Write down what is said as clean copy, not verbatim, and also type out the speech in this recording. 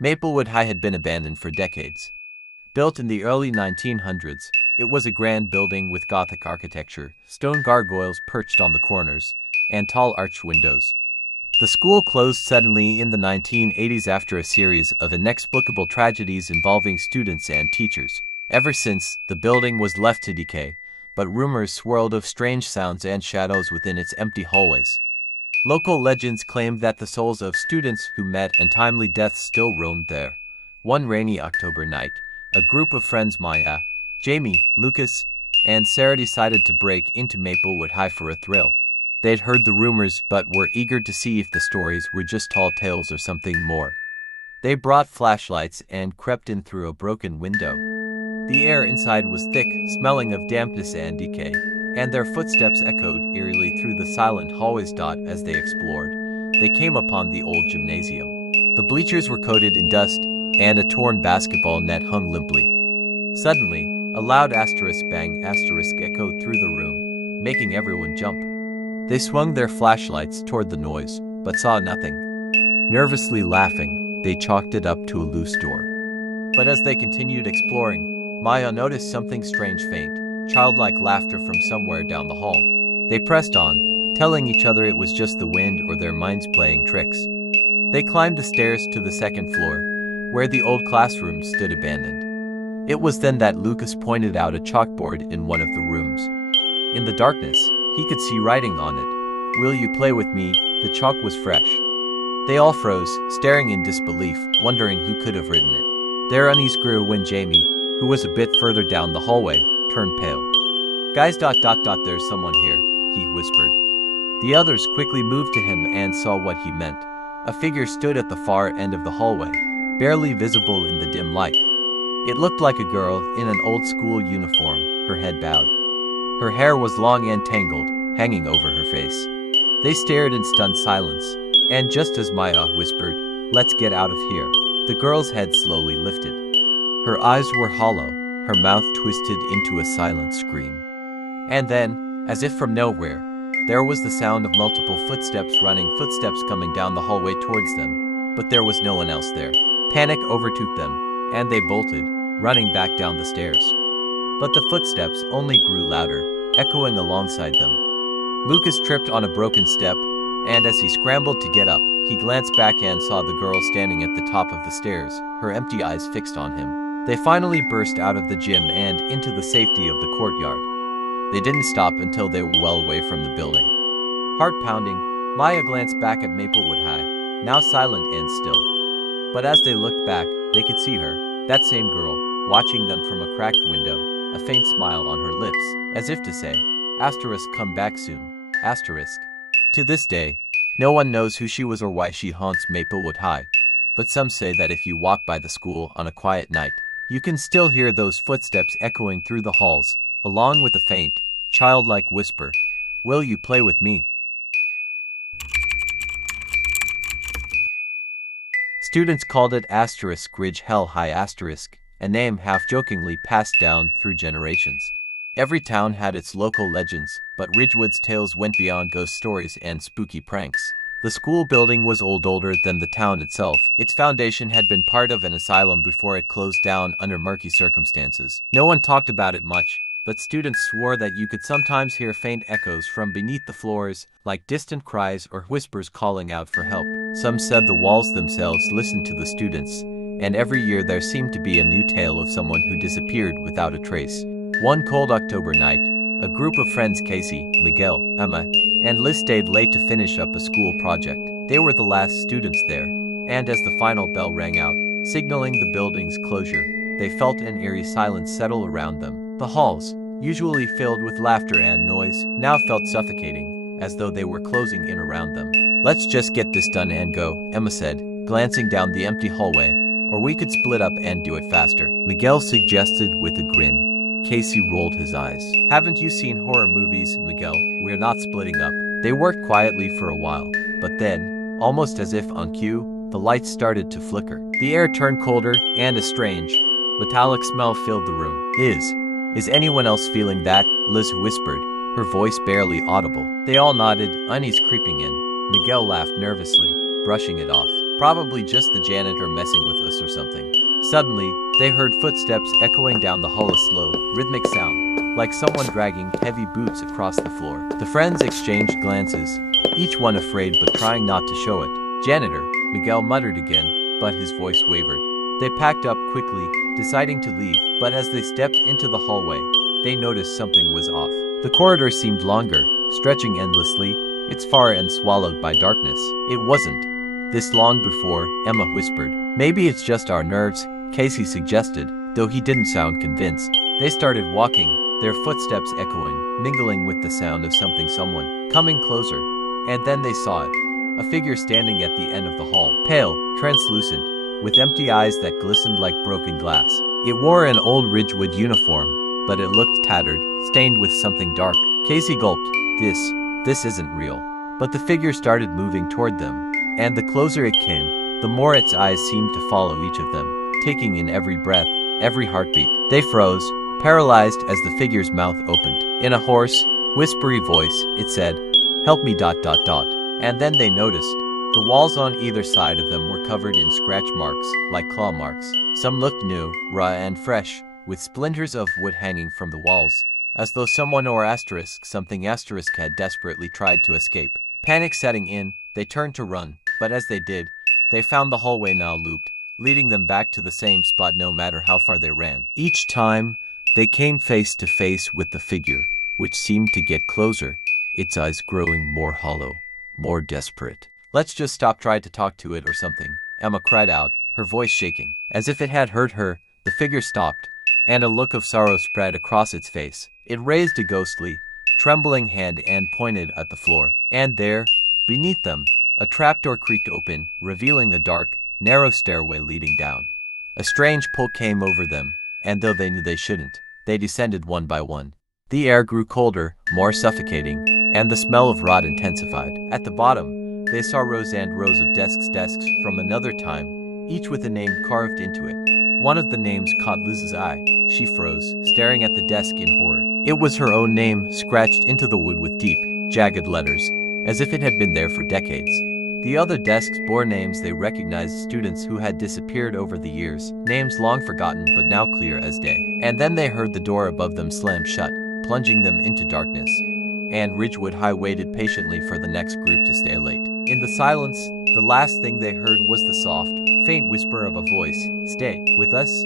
Maplewood High had been abandoned for decades. Built in the early 1900s, it was a grand building with Gothic architecture, stone gargoyles perched on the corners, and tall arched windows. The school closed suddenly in the 1980s after a series of inexplicable tragedies involving students and teachers. Ever since, the building was left to decay, but rumors swirled of strange sounds and shadows within its empty hallways. Local legends claimed that the souls of students who met untimely deaths still roamed there. One rainy October night, a group of friends Maya, Jamie, Lucas, and Sarah decided to break into Maplewood High for a thrill. They'd heard the rumors but were eager to see if the stories were just tall tales or something more. They brought flashlights and crept in through a broken window. The air inside was thick, smelling of dampness and decay, and their footsteps echoed eerily through the silent hallways. As they explored, they came upon the old gymnasium. The bleachers were coated in dust, and a torn basketball net hung limply. Suddenly, a loud asterisk bang asterisk echoed through the room, making everyone jump. They swung their flashlights toward the noise, but saw nothing. Nervously laughing, they chalked it up to a loose door. But as they continued exploring, Maya noticed something strange, faint, childlike laughter from somewhere down the hall. They pressed on, telling each other it was just the wind or their minds playing tricks. They climbed the stairs to the second floor, where the old classroom stood abandoned. It was then that Lucas pointed out a chalkboard in one of the rooms. In the darkness, he could see writing on it. "Will you play with me?" The chalk was fresh. They all froze, staring in disbelief, wondering who could have written it. Their unease grew when Jamie, who was a bit further down the hallway, turned pale. "Guys, there's someone here," he whispered. The others quickly moved to him and saw what he meant. A figure stood at the far end of the hallway, barely visible in the dim light. It looked like a girl in an old school uniform, her head bowed. Her hair was long and tangled, hanging over her face. They stared in stunned silence, and just as Maya whispered, "Let's get out of here," the girl's head slowly lifted. Her eyes were hollow, her mouth twisted into a silent scream. And then, as if from nowhere, there was the sound of multiple footsteps coming down the hallway towards them, but there was no one else there. Panic overtook them, and they bolted, running back down the stairs. But the footsteps only grew louder, echoing alongside them. Lucas tripped on a broken step, and as he scrambled to get up, he glanced back and saw the girl standing at the top of the stairs, her empty eyes fixed on him. They finally burst out of the gym and into the safety of the courtyard. They didn't stop until they were well away from the building. Heart pounding, Maya glanced back at Maplewood High, now silent and still. But as they looked back, they could see her, that same girl, watching them from a cracked window, a faint smile on her lips, as if to say, "Come back soon, asterisk." To this day, no one knows who she was or why she haunts Maplewood High, but some say that if you walk by the school on a quiet night, you can still hear those footsteps echoing through the halls, along with a faint, childlike whisper, "Will you play with me?" Students called it Ridge Hell High asterisk, a name half-jokingly passed down through generations. Every town had its local legends, but Ridgewood's tales went beyond ghost stories and spooky pranks. The school building was older than the town itself. Its foundation had been part of an asylum before it closed down under murky circumstances. No one talked about it much, but students swore that you could sometimes hear faint echoes from beneath the floors, like distant cries or whispers calling out for help. Some said the walls themselves listened to the students, and every year there seemed to be a new tale of someone who disappeared without a trace. One cold October night, a group of friends, Casey, Miguel, Emma, and Liz, stayed late to finish up a school project. They were the last students there, and as the final bell rang out, signaling the building's closure, they felt an eerie silence settle around them. The halls, usually filled with laughter and noise, now felt suffocating, as though they were closing in around them. "Let's just get this done and go," Emma said, glancing down the empty hallway, "or we could split up and do it faster," Miguel suggested with a grin. Casey rolled his eyes. "Haven't you seen horror movies, Miguel? We're not splitting up." They worked quietly for a while, but then, almost as if on cue, the lights started to flicker. The air turned colder, and a strange, metallic smell filled the room. Is anyone else feeling that?" Liz whispered, her voice barely audible. They all nodded, unease creeping in. Miguel laughed nervously, brushing it off. Probably just the janitor messing with us or something. Suddenly, they heard footsteps echoing down the hall, a slow, rhythmic sound, like someone dragging heavy boots across the floor. The friends exchanged glances, each one afraid but trying not to show it. "Janitor," Miguel muttered again, but his voice wavered. They packed up quickly, deciding to leave, but as they stepped into the hallway, they noticed something was off. The corridor seemed longer, stretching endlessly, its far end swallowed by darkness. It wasn't this long before, Emma whispered. "Maybe it's just our nerves," Casey suggested, though he didn't sound convinced. They started walking, their footsteps echoing, mingling with the sound of someone coming closer. And then they saw it. A figure standing at the end of the hall, pale, translucent, with empty eyes that glistened like broken glass. It wore an old Ridgewood uniform, but it looked tattered, stained with something dark. Casey gulped. This isn't real." But the figure started moving toward them, and the closer it came, the more its eyes seemed to follow each of them, taking in every breath, every heartbeat. They froze, paralyzed as the figure's mouth opened. In a hoarse, whispery voice, it said, "Help me ... And then they noticed. The walls on either side of them were covered in scratch marks, like claw marks. Some looked new, raw and fresh, with splinters of wood hanging from the walls, as though someone or something had desperately tried to escape. Panic setting in, they turned to run, but as they did, they found the hallway now looped, leading them back to the same spot no matter how far they ran. Each time, they came face to face with the figure, which seemed to get closer, its eyes growing more hollow, more desperate. "Let's just stop trying to talk to it or something," Emma cried out, her voice shaking. As if it had heard her, the figure stopped, and a look of sorrow spread across its face. It raised a ghostly, trembling hand and pointed at the floor. And there, beneath them, a trapdoor creaked open, revealing a dark, narrow stairway leading down. A strange pull came over them, and though they knew they shouldn't, they descended one by one. The air grew colder, more suffocating, and the smell of rot intensified. At the bottom, they saw rows and rows of desks from another time, each with a name carved into it. One of the names caught Liz's eye. She froze, staring at the desk in horror. It was her own name, scratched into the wood with deep, jagged letters, as if it had been there for decades. The other desks bore names they recognized, students who had disappeared over the years, names long forgotten but now clear as day. And then they heard the door above them slam shut, plunging them into darkness. And Ridgewood High waited patiently for the next group to stay late. In the silence, the last thing they heard was the soft, faint whisper of a voice, "Stay with us."